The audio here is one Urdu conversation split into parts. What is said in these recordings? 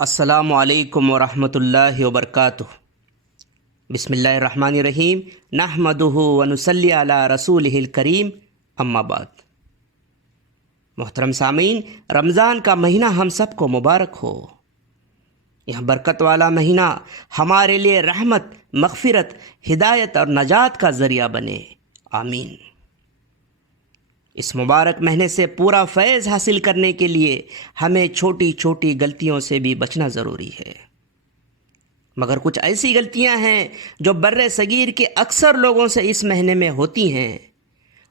السلام علیکم ورحمۃ اللہ وبرکاتہ۔ بسم اللہ الرحمن الرحیم، نحمدہ ونصلی علی رسولہ الکریم، اما بعد۔ محترم سامعین، رمضان کا مہینہ ہم سب کو مبارک ہو۔ یہ برکت والا مہینہ ہمارے لیے رحمت، مغفرت، ہدایت اور نجات کا ذریعہ بنے، آمین۔ اس مبارک مہینے سے پورا فیض حاصل کرنے کے لیے ہمیں چھوٹی چھوٹی غلطیوں سے بھی بچنا ضروری ہے، مگر کچھ ایسی غلطیاں ہیں جو بر صغیر کے اکثر لوگوں سے اس مہینے میں ہوتی ہیں۔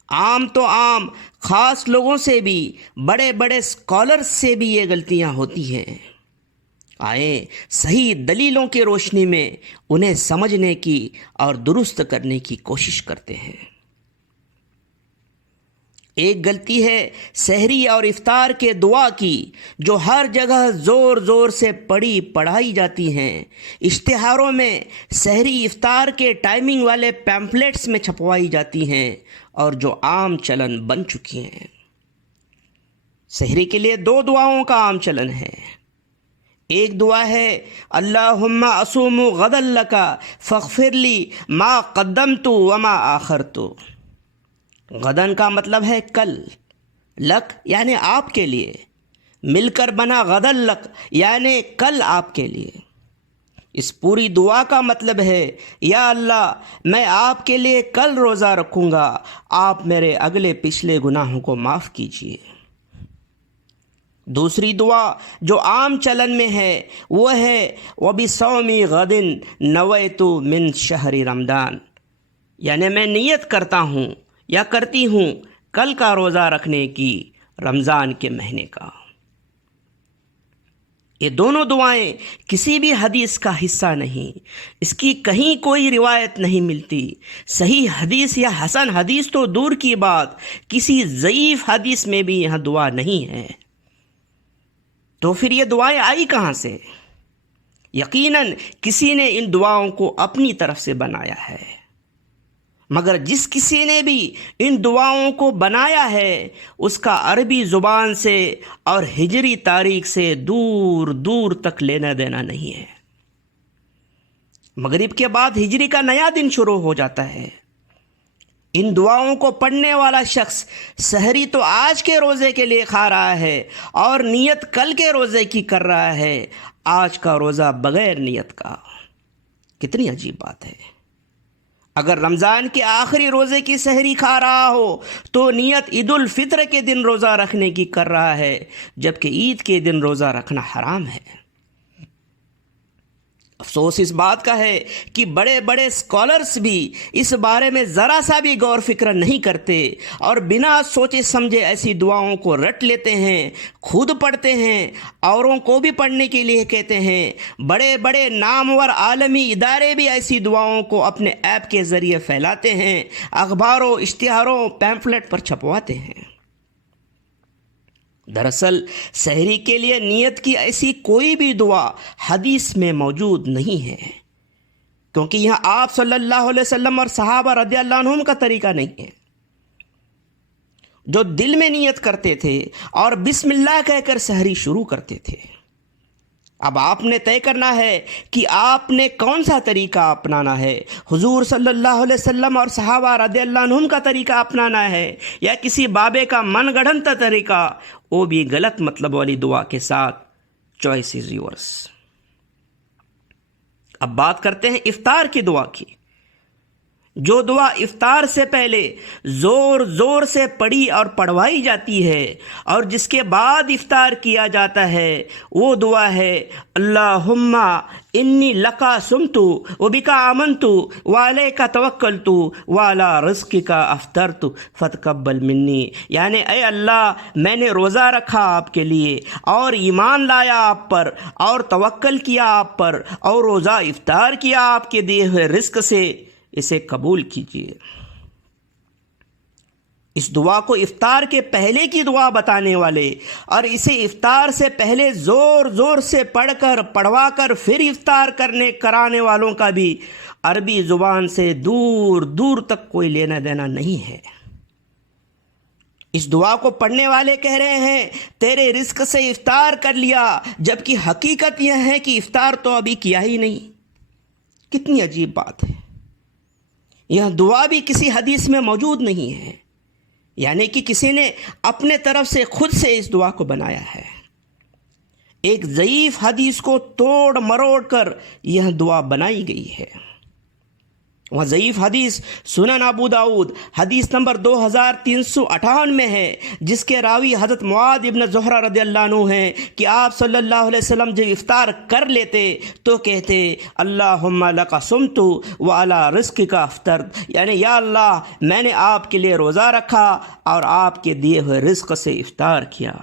عام تو عام، خاص لوگوں سے بھی، بڑے بڑے اسکالرز سے بھی یہ غلطیاں ہوتی ہیں۔ آئیں صحیح دلیلوں کی روشنی میں انہیں سمجھنے کی اور درست کرنے کی کوشش کرتے ہیں۔ ایک غلطی ہے سحری اور افطار کے دعا کی، جو ہر جگہ زور زور سے پڑھائی جاتی ہیں، اشتہاروں میں سحری افطار کے ٹائمنگ والے پیمفلیٹس میں چھپوائی جاتی ہیں اور جو عام چلن بن چکی ہیں۔ سحری کے لیے دو دعاؤں کا عام چلن ہے۔ ایک دعا ہے اللہم اصوم غدا لک فاغفر لی ما قدمت وما آخرت۔ غدن کا مطلب ہے کل، لک یعنی آپ کے لیے، مل کر بنا غدن لک یعنی کل آپ کے لیے۔ اس پوری دعا کا مطلب ہے یا اللہ، میں آپ کے لیے کل روزہ رکھوں گا، آپ میرے اگلے پچھلے گناہوں کو معاف کیجیے۔ دوسری دعا جو عام چلن میں ہے وہ ہے وَبِصَوْمِ غَدٍ نَوَيْتُ مِن شَهْرِ رمضان، یعنی میں نیت کرتا ہوں یا کرتی ہوں کل کا روزہ رکھنے کی، رمضان کے مہینے کا۔ یہ دونوں دعائیں کسی بھی حدیث کا حصہ نہیں، اس کی کہیں کوئی روایت نہیں ملتی۔ صحیح حدیث یا حسن حدیث تو دور کی بات، کسی ضعیف حدیث میں بھی یہاں دعا نہیں ہے۔ تو پھر یہ دعائیں آئی کہاں سے؟ یقیناً کسی نے ان دعاؤں کو اپنی طرف سے بنایا ہے، مگر جس کسی نے بھی ان دعاؤں کو بنایا ہے اس کا عربی زبان سے اور ہجری تاریخ سے دور دور تک لینا دینا نہیں ہے۔ مغرب کے بعد ہجری کا نیا دن شروع ہو جاتا ہے۔ ان دعاؤں کو پڑھنے والا شخص سحری تو آج کے روزے کے لیے کھا رہا ہے اور نیت کل کے روزے کی کر رہا ہے، آج کا روزہ بغیر نیت کا۔ کتنی عجیب بات ہے۔ اگر رمضان کے آخری روزے کی سحری کھا رہا ہو تو نیت عید الفطر کے دن روزہ رکھنے کی کر رہا ہے، جبکہ عید کے دن روزہ رکھنا حرام ہے۔ افسوس اس بات کا ہے کہ بڑے بڑے اسکالرز بھی اس بارے میں ذرا سا بھی غور فکر نہیں کرتے اور بنا سوچے سمجھے ایسی دعاؤں کو رٹ لیتے ہیں، خود پڑھتے ہیں، اوروں کو بھی پڑھنے کے لیے کہتے ہیں۔ بڑے بڑے نامور عالمی ادارے بھی ایسی دعاؤں کو اپنے ایپ کے ذریعے پھیلاتے ہیں، اخباروں، اشتہاروں، پیمفلیٹ پر چھپواتے ہیں۔ دراصل سحری کے لیے نیت کی ایسی کوئی بھی دعا حدیث میں موجود نہیں ہے، کیونکہ یہاں آپ صلی اللہ علیہ وسلم اور صحابہ رضی اللہ عنہم کا طریقہ نہیں ہے، جو دل میں نیت کرتے تھے اور بسم اللہ کہہ کر سحری شروع کرتے تھے۔ اب آپ نے طے کرنا ہے کہ آپ نے کون سا طریقہ اپنانا ہے، حضور صلی اللہ علیہ وسلم اور صحابہ رضی اللہ عنہم کا طریقہ اپنانا ہے یا کسی بابے کا من گڑھنتا طریقہ، وہ بھی غلط مطلب والی دعا کے ساتھ۔ Choice is yours. اب بات کرتے ہیں افطار کی دعا کی۔ جو دعا افطار سے پہلے زور زور سے پڑھی اور پڑھوائی جاتی ہے اور جس کے بعد افطار کیا جاتا ہے، وہ دعا ہے اللہم انی لکا صمت وبکا آمنت وعلیک توکلت وعلی رزقک افطرت فتقبل منی، یعنی اے اللہ، میں نے روزہ رکھا آپ کے لیے اور ایمان لایا آپ پر اور توکل کیا آپ پر اور روزہ افطار کیا آپ کے دیے ہوئے رزق سے، اسے قبول کیجیے۔ اس دعا کو افطار کے پہلے کی دعا بتانے والے اور اسے افطار سے پہلے زور زور سے پڑھ کر پڑھوا کر پھر افطار کرانے والوں کا بھی عربی زبان سے دور دور تک کوئی لینا دینا نہیں ہے۔ اس دعا کو پڑھنے والے کہہ رہے ہیں تیرے رزق سے افطار کر لیا، جبکہ حقیقت یہ ہے کہ افطار تو ابھی کیا ہی نہیں۔ کتنی عجیب بات ہے۔ یہ دعا بھی کسی حدیث میں موجود نہیں ہے، یعنی کہ کسی نے اپنے طرف سے خود سے اس دعا کو بنایا ہے۔ ایک ضعیف حدیث کو توڑ مروڑ کر یہ دعا بنائی گئی ہے۔ وہ ضعیف حدیث سنن ابو داؤد حدیث نمبر 2358 میں ہے، جس کے راوی حضرت معاذ ابن زہرہ رضی اللہ عنہ ہیں کہ آپ صلی اللہ علیہ وسلم جب افطار کر لیتے تو کہتے اللہم لک صمت وعلی رزقک افطرت، یعنی یا اللہ میں نے آپ کے لیے روزہ رکھا اور آپ کے دیے ہوئے رزق سے افطار کیا۔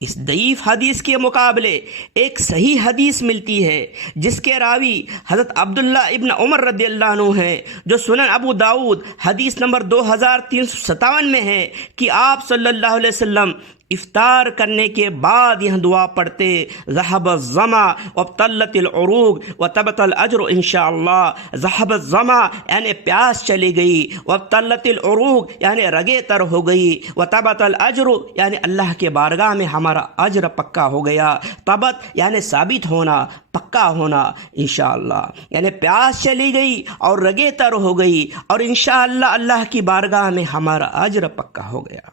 اس ضعیف حدیث کے مقابلے ایک صحیح حدیث ملتی ہے جس کے راوی حضرت عبداللہ ابن عمر رضی اللہ عنہ ہیں، جو سنن ابو داؤد حدیث نمبر 2357 میں ہے کہ آپ صلی اللہ علیہ وسلم افطار کرنے کے بعد یہ دعا پڑھتے ذهب الظما وابتلت العروق وثبت الاجر انشاءاللہ۔ ذهب الظما یعنی پیاس چلی گئی، وابتلت العروق یعنی رگیں تر ہو گئی، وثبت الاجر یعنی اللہ کے بارگاہ میں ہمارا اجر پکا ہو گیا۔ ثبت یعنی ثابت ہونا، پکا ہونا، انشاءاللہ یعنی پیاس چلی گئی اور رگیں تر ہو گئی، اور انشاءاللہ اللہ کی بارگاہ میں ہمارا اجر پکا ہو گیا۔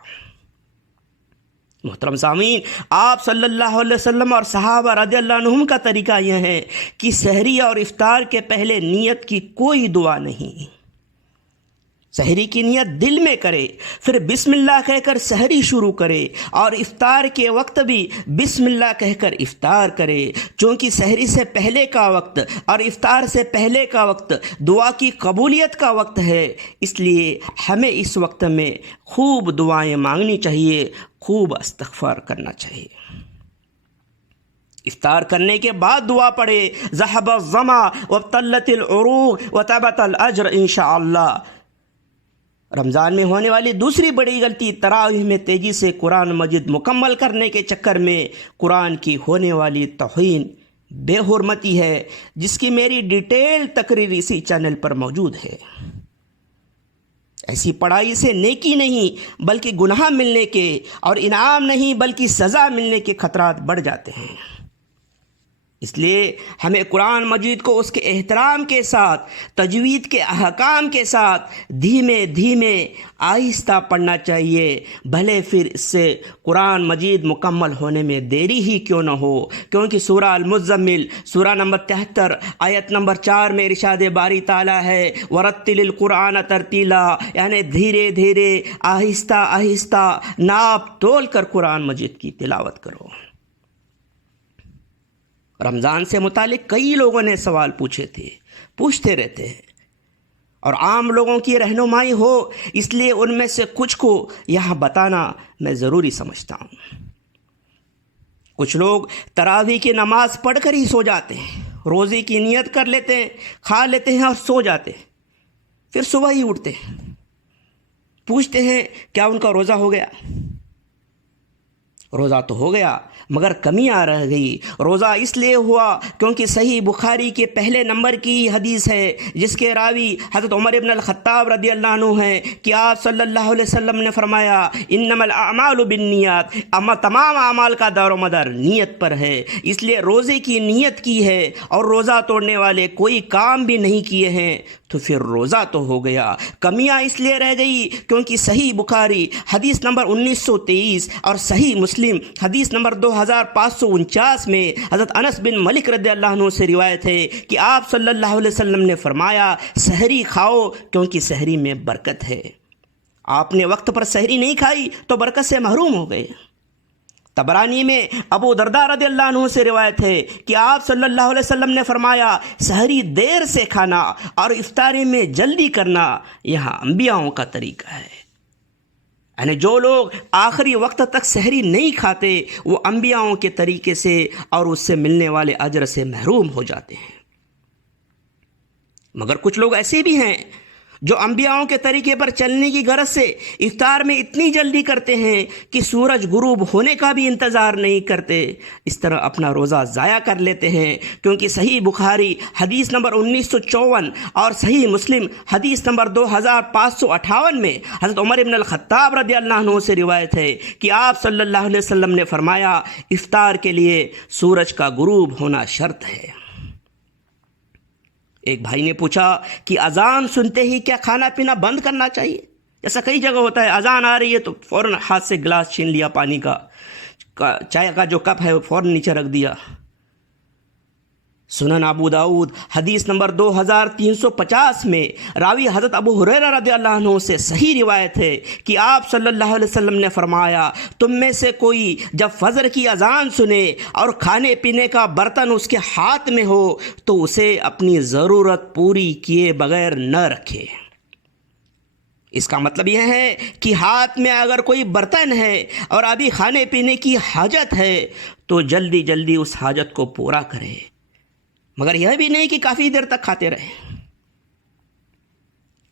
محترم سامعین، آپ صلی اللہ علیہ وسلم اور صحابہ رضی اللہ عنہم کا طریقہ یہ ہے کہ سحری اور افطار کے پہلے نیت کی کوئی دعا نہیں۔ سحری کی نیت دل میں کرے، پھر بسم اللہ کہہ کر سحری شروع کرے، اور افطار کے وقت بھی بسم اللہ کہہ کر افطار کرے، چونکہ سحری سے پہلے کا وقت اور افطار سے پہلے کا وقت دعا کی قبولیت کا وقت ہے، اس لیے ہمیں اس وقت میں خوب دعائیں مانگنی چاہیے، خوب استغفار کرنا چاہیے۔ افطار کرنے کے بعد دعا پڑھے ذهب الظما وابتلت العروق وثبت الاجر انشاءاللہ۔ رمضان میں ہونے والی دوسری بڑی غلطی تراویح میں تیزی سے قرآن مجید مکمل کرنے کے چکر میں قرآن کی ہونے والی توہین، بے حرمتی ہے، جس کی میری ڈیٹیل تقریر اسی چینل پر موجود ہے۔ ایسی پڑھائی سے نیکی نہیں بلکہ گناہ ملنے کے، اور انعام نہیں بلکہ سزا ملنے کے خطرات بڑھ جاتے ہیں۔ اس لیے ہمیں قرآن مجید کو اس کے احترام کے ساتھ، تجوید کے احکام کے ساتھ دھیمے دھیمے آہستہ پڑھنا چاہیے، بھلے پھر اس سے قرآن مجید مکمل ہونے میں دیری ہی کیوں نہ ہو، کیونکہ سورہ المزمل سورہ نمبر 73 آیت نمبر 4 میں ارشاد باری تعالیٰ ہے ورتل القرآن ترتیلا، یعنی دھیرے دھیرے آہستہ آہستہ ناپ تول کر قرآن مجید کی تلاوت کرو۔ رمضان سے متعلق کئی لوگوں نے سوال پوچھتے رہتے ہیں، اور عام لوگوں کی رہنمائی ہو اس لیے ان میں سے کچھ کو یہاں بتانا میں ضروری سمجھتا ہوں۔ کچھ لوگ تراویح کی نماز پڑھ کر ہی سو جاتے ہیں، روزے کی نیت کر لیتے ہیں، کھا لیتے ہیں اور سو جاتے ہیں، پھر صبح ہی اٹھتے ہیں، پوچھتے ہیں کیا ان کا روزہ ہو گیا؟ روزہ تو ہو گیا مگر کمیاں رہ گئی۔ روزہ اس لیے ہوا کیونکہ صحیح بخاری کے پہلے نمبر کی حدیث ہے جس کے راوی حضرت عمر ابن الخطاب رضی اللہ عنہ ہیں کہ آپ صلی اللہ علیہ وسلم نے فرمایا انما الاعمال بالنیات، اما تمام اعمال کا دار و مدار نیت پر ہے، اس لیے روزے کی نیت کی ہے اور روزہ توڑنے والے کوئی کام بھی نہیں کیے ہیں تو پھر روزہ تو ہو گیا۔ کمیاں اس لیے رہ گئی کیونکہ صحیح بخاری حدیث نمبر 1923 اور صحیح مسلم حدیث نمبر 2549 میں حضرت انس بن مالک رضی اللہ عنہ سے روایت ہے کہ آپ صلی اللہ علیہ وسلم نے فرمایا سحری کھاؤ کیونکہ سحری میں برکت ہے۔ آپ نے وقت پر سحری نہیں کھائی تو برکت سے محروم ہو گئے۔ طبرانی میں ابو درداء رضی اللہ عنہ سے روایت ہے کہ آپ صلی اللہ علیہ وسلم نے فرمایا سحری دیر سے کھانا اور افطاری میں جلدی کرنا یہاں انبیاؤں کا طریقہ ہے، یعنی جو لوگ آخری وقت تک سحری نہیں کھاتے وہ انبیاؤں کے طریقے سے اور اس سے ملنے والے اجر سے محروم ہو جاتے ہیں۔ مگر کچھ لوگ ایسے بھی ہیں جو انبیاؤں کے طریقے پر چلنے کی غرض سے افطار میں اتنی جلدی کرتے ہیں کہ سورج غروب ہونے کا بھی انتظار نہیں کرتے، اس طرح اپنا روزہ ضائع کر لیتے ہیں، کیونکہ صحیح بخاری حدیث نمبر 1954 اور صحیح مسلم حدیث نمبر 2558 میں حضرت عمر بن الخطاب رضی اللہ عنہ سے روایت ہے کہ آپ صلی اللہ علیہ وسلم نے فرمایا افطار کے لیے سورج کا غروب ہونا شرط ہے۔ ایک بھائی نے پوچھا کہ اذان سنتے ہی کیا کھانا پینا بند کرنا چاہیے؟ جیسا کئی جگہ ہوتا ہے، اذان آ رہی ہے تو فوراً ہاتھ سے گلاس چھین لیا، پانی کا، چائے کا جو کپ ہے وہ فوراً نیچے رکھ دیا۔ سنن ابو داؤد حدیث نمبر 2350 میں راوی حضرت ابو ہریرہ رضی اللہ عنہ سے صحیح روایت ہے کہ آپ صلی اللہ علیہ وسلم نے فرمایا تم میں سے کوئی جب فجر کی اذان سنے اور کھانے پینے کا برتن اس کے ہاتھ میں ہو تو اسے اپنی ضرورت پوری کیے بغیر نہ رکھے۔ اس کا مطلب یہ ہے کہ ہاتھ میں اگر کوئی برتن ہے اور ابھی کھانے پینے کی حاجت ہے تو جلدی جلدی اس حاجت کو پورا کرے، مگر یہ بھی نہیں کہ کافی دیر تک کھاتے رہے۔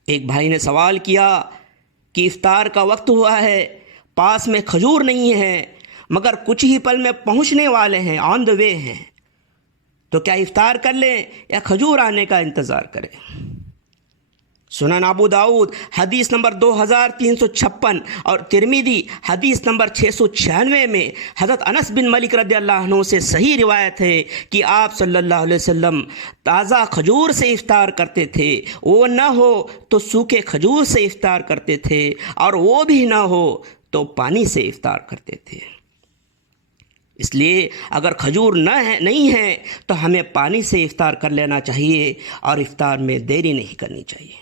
ایک بھائی نے سوال کیا کہ افطار کا وقت ہوا ہے، پاس میں کھجور نہیں ہے مگر کچھ ہی پل میں پہنچنے والے ہیں، آن دا وے ہیں، تو کیا افطار کر لیں یا کھجور آنے کا انتظار کریں؟ سنن ابو داؤد حدیث نمبر 2356 اور ترمذی حدیث نمبر 696 میں حضرت انس بن مالک رضی اللہ عنہ سے صحیح روایت ہے کہ آپ صلی اللہ علیہ وسلم تازہ کھجور سے افطار کرتے تھے، وہ نہ ہو تو سوکھے کھجور سے افطار کرتے تھے، اور وہ بھی نہ ہو تو پانی سے افطار کرتے تھے۔ اس لیے اگر کھجور نہیں ہے تو ہمیں پانی سے افطار کر لینا چاہیے اور افطار میں دیری نہیں کرنی چاہیے۔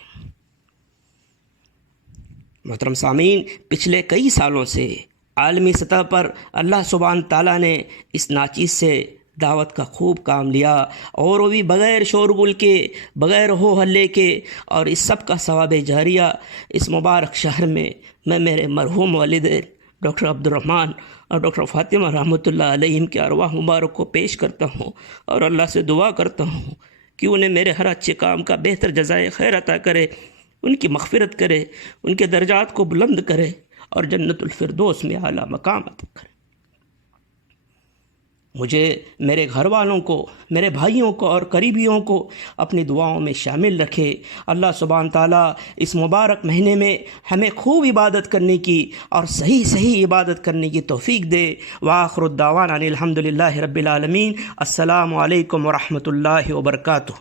محترم سامعین، پچھلے کئی سالوں سے عالمی سطح پر اللہ سبحانہ تعالیٰ نے اس ناچیز سے دعوت کا خوب کام لیا، اور وہ بھی بغیر شور غل کے، بغیر ہو ہلے کے، اور اس سب کا ثواب جاریہ اس مبارک شہر میں میں میرے مرحوم والدین ڈاکٹر عبد الرحمن اور ڈاکٹر فاطمہ رحمۃ اللہ علیہم کے ارواح مبارک کو پیش کرتا ہوں، اور اللہ سے دعا کرتا ہوں کہ انہیں میرے ہر اچھے کام کا بہتر جزائے خیر عطا کرے، ان کی مغفرت کرے، ان کے درجات کو بلند کرے، اور جنت الفردوس میں اعلیٰ مقام عطا کرے۔ مجھے، میرے گھر والوں کو، میرے بھائیوں کو اور قریبیوں کو اپنی دعاؤں میں شامل رکھے۔ اللہ سبحانہ تعالیٰ اس مبارک مہینے میں ہمیں خوب عبادت کرنے کی اور صحیح عبادت کرنے کی توفیق دے۔ وآخر الدعوانا ان الحمد للہ رب العالمین۔ السلام علیکم ورحمۃ اللہ وبرکاتہ۔